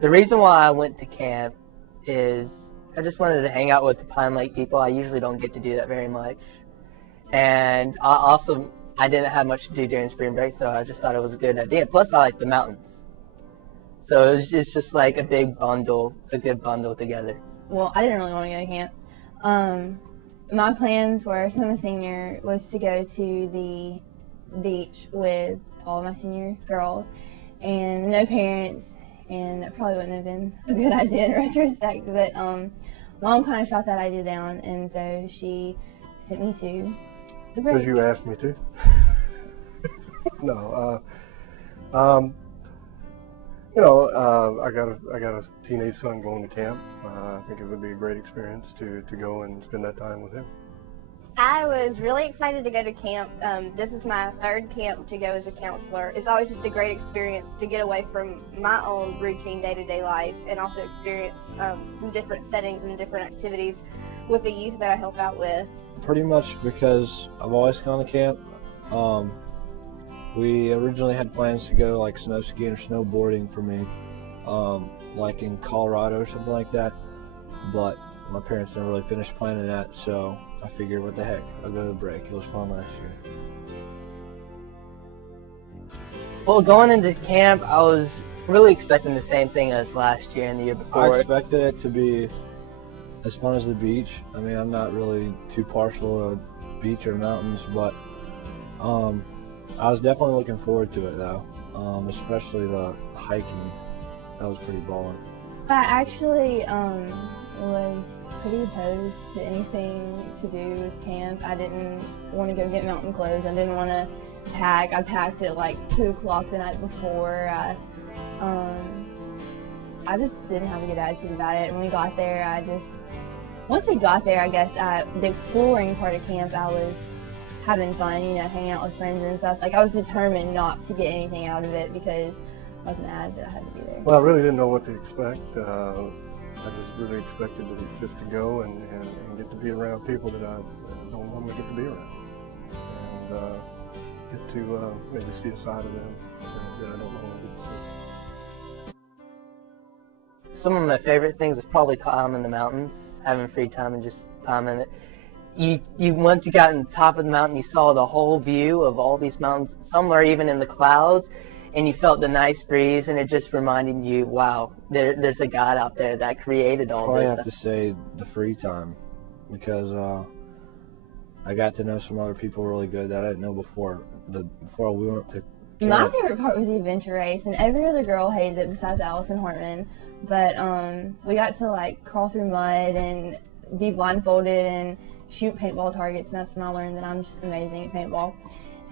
The reason why I went to camp is I just wanted to hang out with the Pine Lake people. I usually don't get to do that very much. And I didn't have much to do during spring break, so I just thought it was a good idea. Plus, I like the mountains. So it's just like a good bundle together. Well, I didn't really want to go to camp. My plans were, since I'm a senior, was to go to the beach with all of my senior girls and no parents, and that probably wouldn't have been a good idea in retrospect, but Mom kind of shot that idea down, and so she sent me to the break. Because you asked me to. No, I got a teenage son going to camp. I think it would be a great experience to go and spend that time with him. I was really excited to go to camp. This is my third camp to go as a counselor. It's always just a great experience to get away from my own routine day-to-day life and also experience some different settings and different activities with the youth that I help out with. Pretty much because I've always gone to camp. We originally had plans to go like snow skiing or snowboarding for me, like in Colorado or something like that, but my parents didn't really finish planning that, so I figured, what the heck, I'll go to the break. It was fun last year. Well, going into camp, I was really expecting the same thing as last year and the year before. I expected it to be as fun as the beach. I mean, I'm not really too partial to beach or mountains, but I was definitely looking forward to it though, especially the hiking. That was pretty balling. I actually was pretty opposed to anything to do with camp. I didn't want to go get mountain clothes. I didn't want to pack. I packed at like 2 o'clock the night before. I just didn't have a good attitude about it. When we got there, once we got there, I guess the exploring part of camp, I was having fun, hanging out with friends and stuff. Like, I was determined not to get anything out of it because I was mad that I had to be there. Well, I really didn't know what to expect. I just really expected just to go and get to be around people that I don't normally get to be around, and get to maybe see a side of them that I don't normally get to see. Some of my favorite things is probably climbing the mountains, having free time and just climbing it. Once you got on the top of the mountain, you saw the whole view of all these mountains. Some are even in the clouds, and you felt the nice breeze, and it just reminded you, wow, there's a God out there that created all Probably this. have to say the free time, because I got to know some other people really good that I didn't know before we went to camp. My favorite part was the adventure race, and every other girl hated it besides Allison Hartman. But we got to like crawl through mud and be blindfolded and shoot paintball targets, and that's when I learned that I'm just amazing at paintball.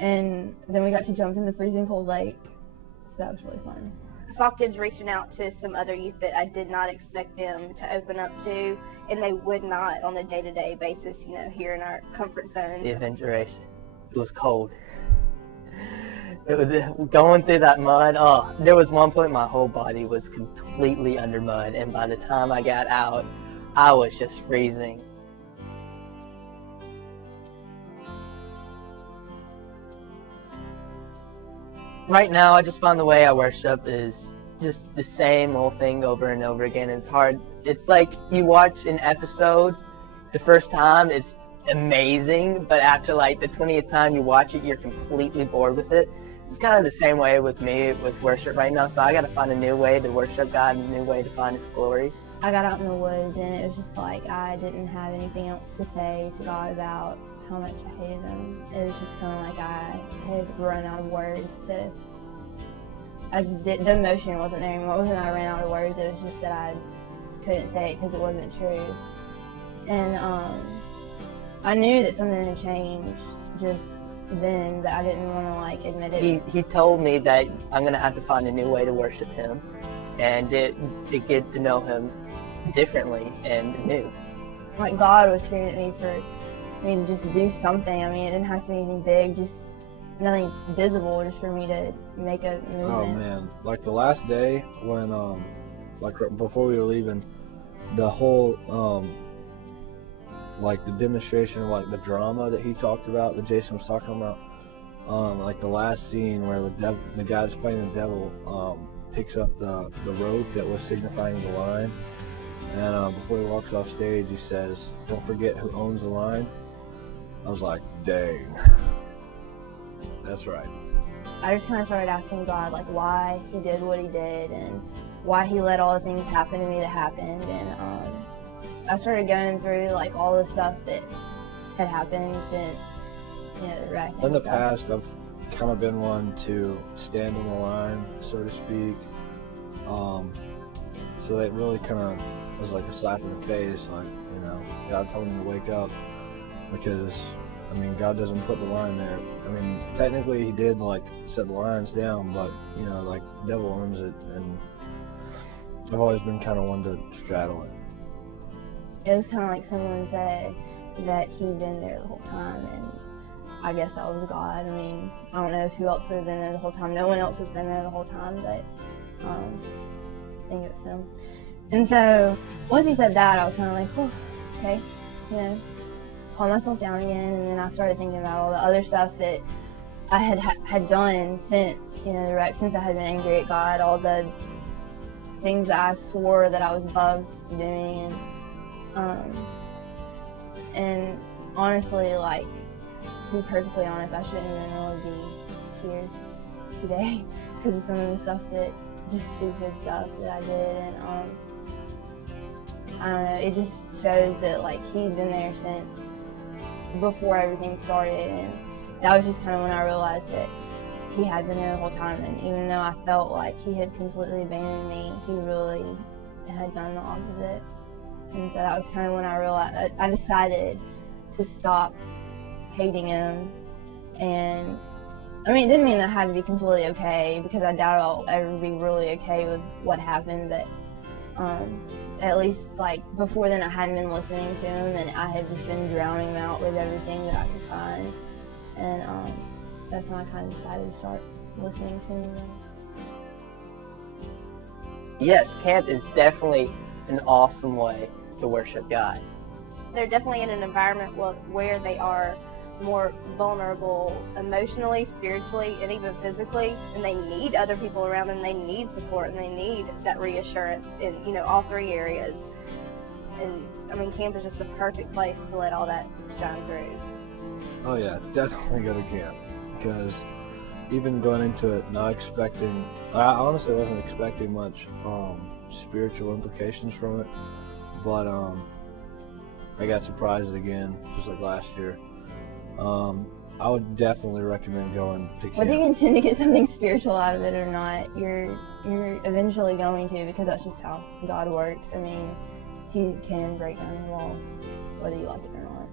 And then we got to jump in the freezing cold lake, so that was really fun. I saw kids reaching out to some other youth that I did not expect them to open up to, and they would not on a day-to-day basis, here in our comfort zones. The adventure race, it was cold. It was going through that mud. Oh, there was one point my whole body was completely under mud, and by the time I got out, I was just freezing. Right now, I just find the way I worship is just the same old thing over and over again. It's hard. It's like you watch an episode the first time, it's amazing, but after like the 20th time you watch it, you're completely bored with it. It's kind of the same way with me with worship right now, so I got to find a new way to worship God and a new way to find His glory. I got out in the woods, and it was just like I didn't have anything else to say to God about how much I hated Him. It was just kind of like I had run out of words to. The emotion wasn't there anymore. It wasn't that I ran out of words, it was just that I couldn't say it because it wasn't true. And I knew that something had changed just then, but I didn't want to like admit it. He told me that I'm going to have to find a new way to worship Him and to get to know Him differently and new. Like God was screaming at me for me to just do something. I mean, it didn't have to be anything big, just nothing visible, just for me to make a movement. Oh man, like the last day when like right before we were leaving, the whole like the demonstration of like the drama that he talked about, that Jason was talking about, like the last scene where the guy that's playing the devil, picks up the rope that was signifying the line. And before he walks off stage, he says, "Don't forget who owns the line." I was like, dang. That's right. I just kind of started asking God, like, why he did what he did and why he let all the things happen to me that happened. And I started going through, like, all the stuff that had happened since, you know, the wreck. In the past, I've kind of been one to stand on the line, so to speak. So it really kind of was like a slap in the face, like, you know, God telling me to wake up, because, I mean, God doesn't put the line there. I mean, technically he did, like, set the lines down, but, you know, like, the devil owns it, and I've always been kind of one to straddle it. It was kind of like someone said that he'd been there the whole time, and I guess that was God. I mean, I don't know who else would have been there the whole time. No one else has been there the whole time, but I think it was him. And so once he said that, I was kind of like, oh, okay, you know, calm myself down again. And then I started thinking about all the other stuff that I had done since, you know, the wreck, since I had been angry at God, all the things that I swore that I was above doing. And honestly, like, to be perfectly honest, I shouldn't even really be here today because of some of the stuff that, just stupid stuff that I did. And I don't know, it just shows that, like, he's been there since before everything started. And that was just kind of when I realized that he had been there the whole time. And even though I felt like he had completely abandoned me, he really had done the opposite. And so that was kind of when I realized, I decided to stop hating him. And I mean, it didn't mean that I had to be completely okay, because I doubt I'll ever be really okay with what happened, but at least, like, before then I hadn't been listening to him, and I had just been drowning him out with everything that I could find. And that's when I kind of decided to start listening to him again. Yes, camp is definitely an awesome way to worship God. They're definitely in an environment where they are more vulnerable emotionally, spiritually, and even physically, and they need other people around them. They need support, and they need that reassurance in, you know, all three areas. And I mean, camp is just a perfect place to let all that shine through. Oh yeah, definitely go to camp, because even going into it not expecting, I honestly wasn't expecting much spiritual implications from it, but I got surprised again, just like last year. I would definitely recommend going to camp. Whether you intend to get something spiritual out of it or not, you're eventually going to, because that's just how God works. I mean, he can break down the walls, whether you like it or not.